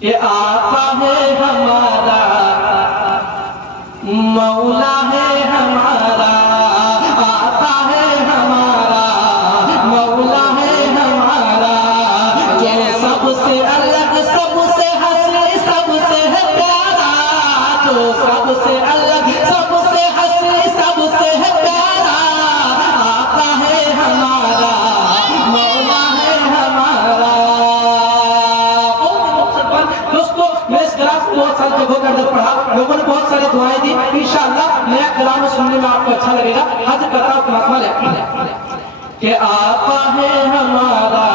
کہ آقا ہے ہمارا، مولا ہے ہمارا، آقا ہے ہمارا، مولا ہے ہمارا، جو سب سے الگ، سب سے حسین، سب سے ہے پیارا، جو سب سے الگ، سب سے حسین، سب سے ہے پیارا، آقا ہے ہمارا، مولا ہے ہمارا۔ دوستو میں اس کلام کو بہت سارے جگہوں کے اندر پڑھا، لوگوں نے بہت سارے دعائیں دی، انشاءاللہ نیا کلام سننے میں آپ کو اچھا لگے گا۔ حضرت کرتا ہوں کہ آقا ہے ہمارا،